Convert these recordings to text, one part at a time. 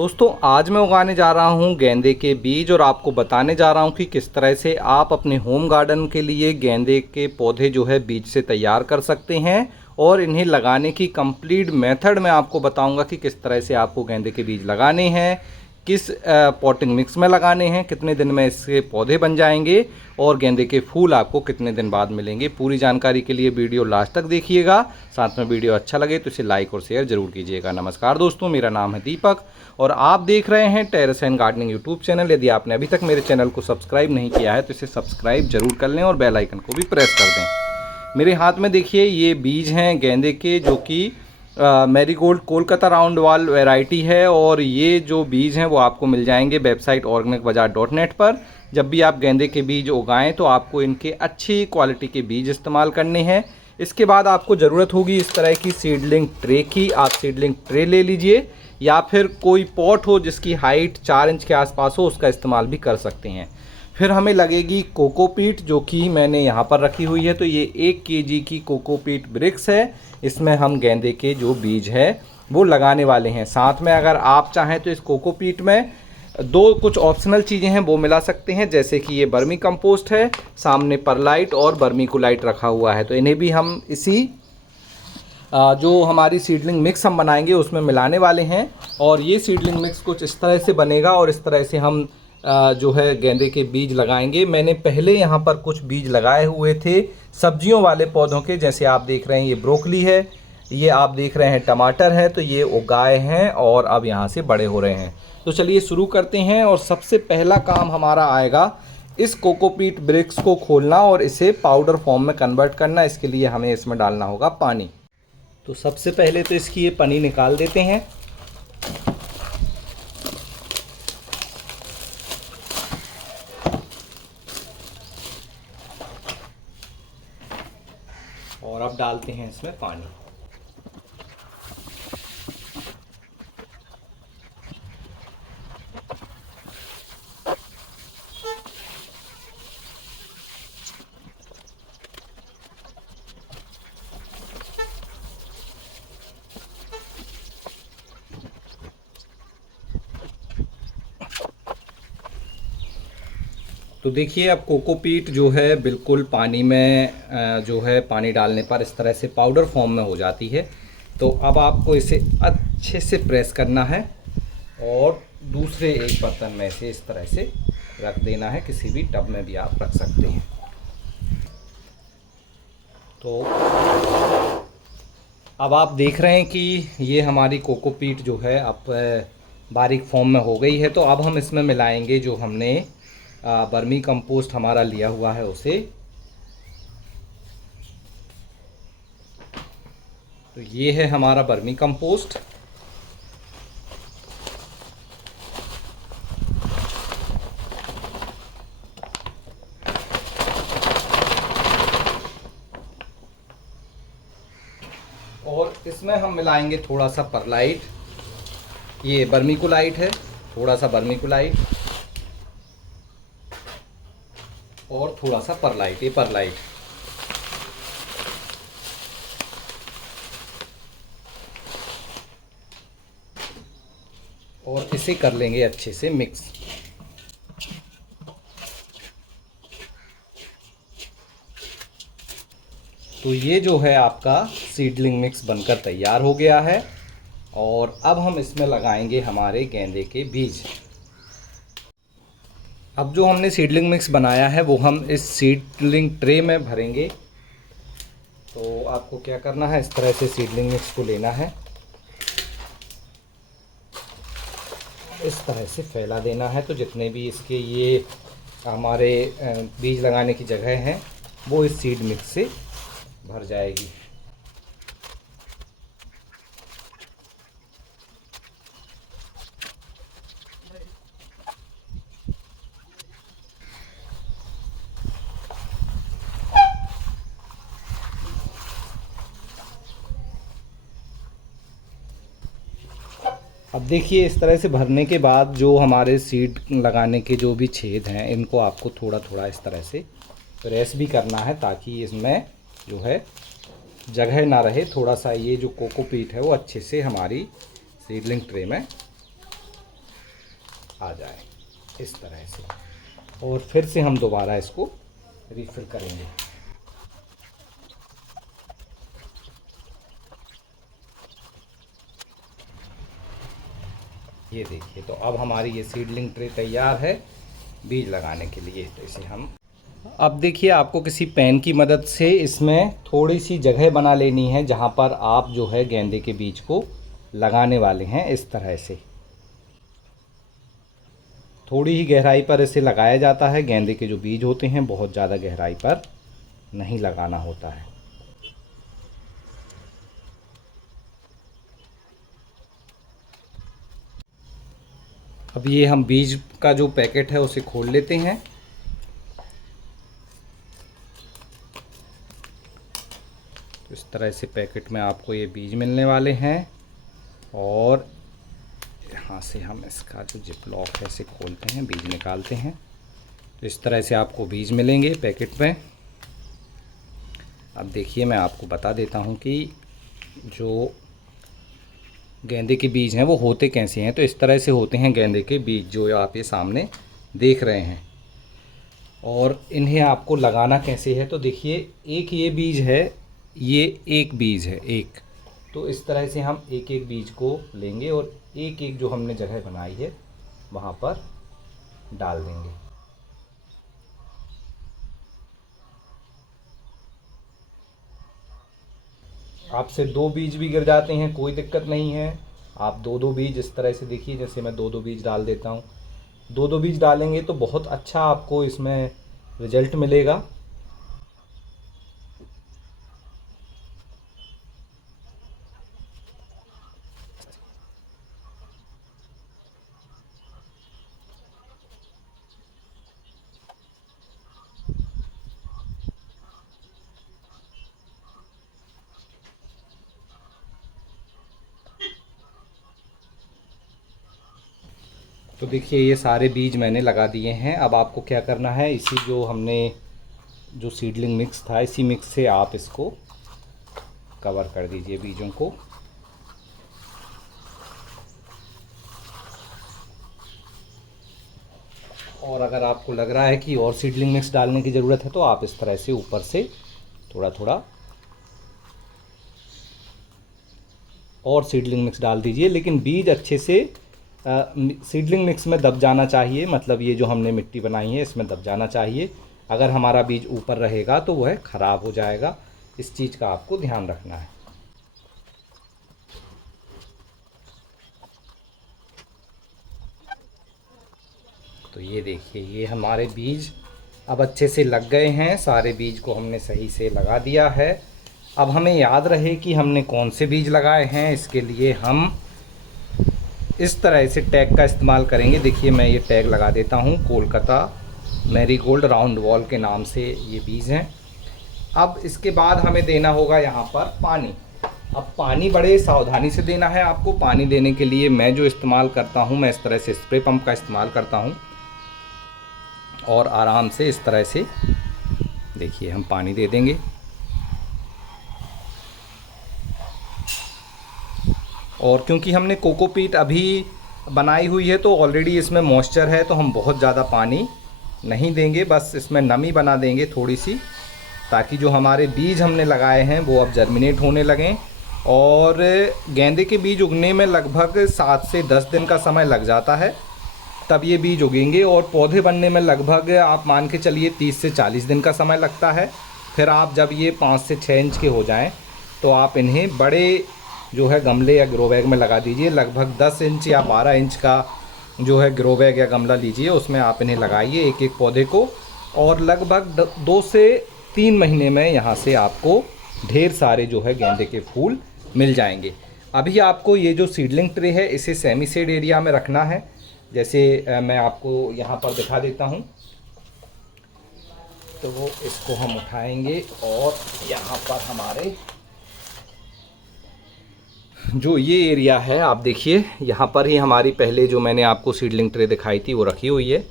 दोस्तों आज मैं उगाने जा रहा हूं गेंदे के बीज और आपको बताने जा रहा हूं कि किस तरह से आप अपने होम गार्डन के लिए गेंदे के पौधे जो है बीज से तैयार कर सकते हैं। और इन्हें लगाने की कंप्लीट मेथड मैं आपको बताऊंगा कि किस तरह से आपको गेंदे के बीज लगाने हैं, किस पॉटिंग मिक्स में लगाने हैं, कितने दिन में इसके पौधे बन जाएंगे और गेंदे के फूल आपको कितने दिन बाद मिलेंगे। पूरी जानकारी के लिए वीडियो लास्ट तक देखिएगा। साथ में वीडियो अच्छा लगे तो इसे लाइक और शेयर जरूर कीजिएगा। नमस्कार दोस्तों, मेरा नाम है दीपक और आप देख रहे हैं terrace and gardening YouTube channel. यदि आपने अभी तक मेरे चैनल को सब्सक्राइब नहीं किया है तो इसे सब्सक्राइब जरूर कर लें और बेल आइकन को भी प्रेस कर दें। मेरे हाथ में देखिए ये बीज हैं गेंदे के, जो कि मैरीगोल्ड कोलकाता राउंड वाल वैरायटी है। और ये जो बीज हैं वो आपको मिल जाएंगे वेबसाइट organicbazaar.net पर। जब भी आप गेंदे के बीज उगाएं तो आपको इनके अच्छी क्वालिटी के बीज इस्तेमाल करने हैं। इसके बाद आपको ज़रूरत होगी इस तरह की सीडलिंग ट्रे की। आप सीडलिंग ट्रे ले लीजिए या फिर कोई पॉट हो जिसकी हाइट 4 इंच के आसपास हो, उसका इस्तेमाल भी कर सकते हैं। फिर हमें लगेगी कोकोपीट, जो कि मैंने यहाँ पर रखी हुई है। तो ये 1 kg की कोकोपीट ब्रिक्स है। इसमें हम गेंदे के जो बीज है वो लगाने वाले हैं। साथ में अगर आप चाहें तो इस कोकोपीट में दो कुछ ऑप्शनल चीज़ें हैं वो मिला सकते हैं, जैसे कि ये बर्मी कंपोस्ट है, सामने परलाइट और बर्मीकुलाइट रखा हुआ है। तो इन्हें भी हम इसी जो हमारी सीडलिंग मिक्स हम बनाएंगे उसमें मिलाने वाले हैं। और ये सीडलिंग मिक्स कुछ इस तरह से बनेगा और इस तरह से हम जो है गेंदे के बीज लगाएंगे। मैंने पहले यहाँ पर कुछ बीज लगाए हुए थे सब्जियों वाले पौधों के, जैसे आप देख रहे हैं ये ब्रोकली है, ये आप देख रहे हैं टमाटर है। तो ये उगाए हैं और अब यहाँ से बड़े हो रहे हैं। तो चलिए शुरू करते हैं। और सबसे पहला काम हमारा आएगा इस कोकोपीट ब्रिक्स को खोलना और इसे पाउडर फॉर्म में कन्वर्ट करना। इसके लिए हमें इसमें डालना होगा पानी। तो सबसे पहले तो इसकी ये पनी निकाल देते हैं। और अब डालते हैं इसमें पानी। तो देखिए अब कोकोपीट जो है बिल्कुल पानी में जो है पानी डालने पर इस तरह से पाउडर फॉर्म में हो जाती है। तो अब आपको इसे अच्छे से प्रेस करना है और दूसरे एक बर्तन में से इस तरह से रख देना है। किसी भी टब में भी आप रख सकते हैं। तो अब आप देख रहे हैं कि ये हमारी कोकोपीट जो है अब बारीक फॉर्म में हो गई है। तो अब हम इसमें मिलाएंगे जो हमने बर्मी कंपोस्ट हमारा लिया हुआ है उसे। तो ये है हमारा बर्मी कंपोस्ट। और इसमें हम मिलाएंगे थोड़ा सा परलाइट, ये बर्मीकुलाइट है, थोड़ा सा बर्मीकुलाइट और थोड़ा सा परलाइट, ये परलाइट। और इसे कर लेंगे अच्छे से मिक्स। तो ये जो है आपका सीडलिंग मिक्स बनकर तैयार हो गया है। और अब हम इसमें लगाएंगे हमारे गेंदे के बीज। अब जो हमने सीडलिंग मिक्स बनाया है वो हम इस सीडलिंग ट्रे में भरेंगे। तो आपको क्या करना है, इस तरह से सीडलिंग मिक्स को लेना है, इस तरह से फैला देना है। तो जितने भी इसके ये हमारे बीज लगाने की जगह हैं वो इस सीड मिक्स से भर जाएगी। अब देखिए इस तरह से भरने के बाद जो हमारे सीड लगाने के जो भी छेद हैं इनको आपको थोड़ा थोड़ा इस तरह से प्रेस भी करना है, ताकि इसमें जो है जगह ना रहे। थोड़ा सा ये जो कोकोपीट है वो अच्छे से हमारी सीडलिंग ट्रे में आ जाए इस तरह से। और फिर से हम दोबारा इसको रिफ़िल करेंगे। ये देखिए, तो अब हमारी ये सीडलिंग ट्रे तैयार है बीज लगाने के लिए। तो इसे हम अब देखिए, आपको किसी पेन की मदद से इसमें थोड़ी सी जगह बना लेनी है जहाँ पर आप जो है गेंदे के बीज को लगाने वाले हैं। इस तरह से थोड़ी ही गहराई पर इसे लगाया जाता है। गेंदे के जो बीज होते हैं बहुत ज़्यादा गहराई पर नहीं लगाना होता है। अब ये हम बीज का जो पैकेट है उसे खोल लेते हैं। तो इस तरह से पैकेट में आपको ये बीज मिलने वाले हैं। और यहाँ से हम इसका जो जिप लॉक है इसे खोलते हैं, बीज निकालते हैं। तो इस तरह से आपको बीज मिलेंगे पैकेट में। अब देखिए, मैं आपको बता देता हूँ कि जो गेंदे के बीज हैं वो होते कैसे हैं। तो इस तरह से होते हैं गेंदे के बीज जो आप ये सामने देख रहे हैं। और इन्हें आपको लगाना कैसे है, तो देखिए, एक ये बीज है, ये एक बीज है एक। तो इस तरह से हम एक एक बीज को लेंगे और एक एक जो हमने जगह बनाई है वहाँ पर डाल देंगे। आपसे दो बीज भी गिर जाते हैं, कोई दिक्कत नहीं है। आप दो दो बीज इस तरह से देखिए, जैसे मैं दो दो बीज डाल देता हूँ। दो दो बीज डालेंगे तो बहुत अच्छा आपको इसमें रिजल्ट मिलेगा। तो देखिए, ये सारे बीज मैंने लगा दिए हैं। अब आपको क्या करना है, इसी जो हमने जो सीडलिंग मिक्स था, इसी मिक्स से आप इसको कवर कर दीजिए बीजों को। और अगर आपको लग रहा है कि और सीडलिंग मिक्स डालने की ज़रूरत है तो आप इस तरह से ऊपर से थोड़ा थोड़ा और सीडलिंग मिक्स डाल दीजिए। लेकिन बीज अच्छे से सीडलिंग मिक्स में दब जाना चाहिए, मतलब ये जो हमने मिट्टी बनाई है इसमें दब जाना चाहिए। अगर हमारा बीज ऊपर रहेगा तो वह ख़राब हो जाएगा। इस चीज़ का आपको ध्यान रखना है। तो ये देखिए, ये हमारे बीज अब अच्छे से लग गए हैं। सारे बीज को हमने सही से लगा दिया है। अब हमें याद रहे कि हमने कौन से बीज लगाए हैं, इसके लिए हम इस तरह से टैग का इस्तेमाल करेंगे। देखिए, मैं ये टैग लगा देता हूँ, कोलकाता मैरीगोल्ड राउंड वॉल के नाम से ये बीज हैं। अब इसके बाद हमें देना होगा यहाँ पर पानी। अब पानी बड़े सावधानी से देना है आपको। पानी देने के लिए मैं जो इस्तेमाल करता हूँ, मैं इस तरह से स्प्रे पंप का इस्तेमाल करता हूँ। और आराम से इस तरह से देखिए हम पानी दे देंगे। और क्योंकि हमने कोकोपीट अभी बनाई हुई है तो ऑलरेडी इसमें मॉइस्चर है, तो हम बहुत ज़्यादा पानी नहीं देंगे, बस इसमें नमी बना देंगे थोड़ी सी, ताकि जो हमारे बीज हमने लगाए हैं वो अब जर्मिनेट होने लगें। और गेंदे के बीज उगने में लगभग 7 से 10 दिन का समय लग जाता है, तब ये बीज उगेंगे। और पौधे बनने में लगभग आप मान के चलिए 30 से 40 दिन का समय लगता है। फिर आप जब ये 5 से 6 इंच के हो जाएं तो आप इन्हें बड़े जो है गमले या ग्रो बैग में लगा दीजिए। लगभग 10 इंच या 12 इंच का जो है ग्रो बैग या गमला लीजिए, उसमें आप इन्हें लगाइए एक एक पौधे को। और लगभग 2 से 3 महीने में यहाँ से आपको ढेर सारे जो है गेंदे के फूल मिल जाएंगे। अभी आपको ये जो सीडलिंग ट्रे है इसे सेमी शेड एरिया में रखना है। जैसे मैं आपको यहाँ पर दिखा देता हूँ। तो वो इसको हम उठाएंगे और यहाँ पर हमारे जो ये एरिया है आप देखिए, यहाँ पर ही हमारी पहले जो मैंने आपको सीडलिंग ट्रे दिखाई थी वो रखी हुई है।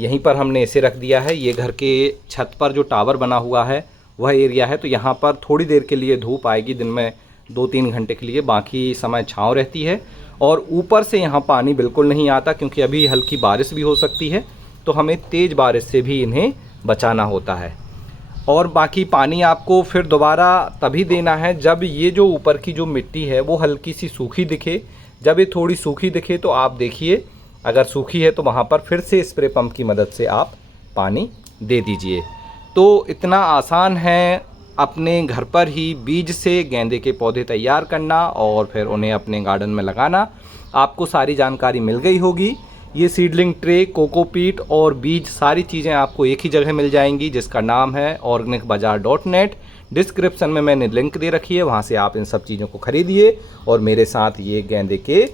यहीं पर हमने इसे रख दिया है। ये घर के छत पर जो टावर बना हुआ है वह एरिया है। तो यहाँ पर थोड़ी देर के लिए धूप आएगी, दिन में 2-3 घंटे के लिए, बाकी समय छाँव रहती है। और ऊपर से यहाँ पानी बिल्कुल नहीं आता, क्योंकि अभी हल्की बारिश भी हो सकती है, तो हमें तेज़ बारिश से भी इन्हें बचाना होता है। और बाकी पानी आपको फिर दोबारा तभी देना है जब ये जो ऊपर की जो मिट्टी है वो हल्की सी सूखी दिखे। जब ये थोड़ी सूखी दिखे तो आप देखिए, अगर सूखी है तो वहाँ पर फिर से स्प्रे पंप की मदद से आप पानी दे दीजिए। तो इतना आसान है अपने घर पर ही बीज से गेंदे के पौधे तैयार करना और फिर उन्हें अपने गार्डन में लगाना। आपको सारी जानकारी मिल गई होगी। ये सीडलिंग ट्रे, कोकोपीट और बीज सारी चीज़ें आपको एक ही जगह मिल जाएंगी, जिसका नाम है organicbazaar.net। डिस्क्रिप्शन में मैंने लिंक दे रखी है, वहाँ से आप इन सब चीज़ों को खरीदिए और मेरे साथ ये गेंदे के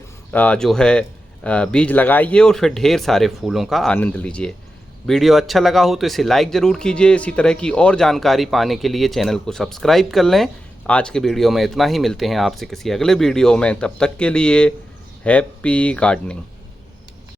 जो है बीज लगाइए और फिर ढेर सारे फूलों का आनंद लीजिए। वीडियो अच्छा लगा हो तो इसे लाइक ज़रूर कीजिए। इसी तरह की और जानकारी पाने के लिए चैनल को सब्सक्राइब कर लें। आज के वीडियो में इतना ही, मिलते हैं आपसे किसी अगले वीडियो में। तब तक के लिए हैप्पी गार्डनिंग।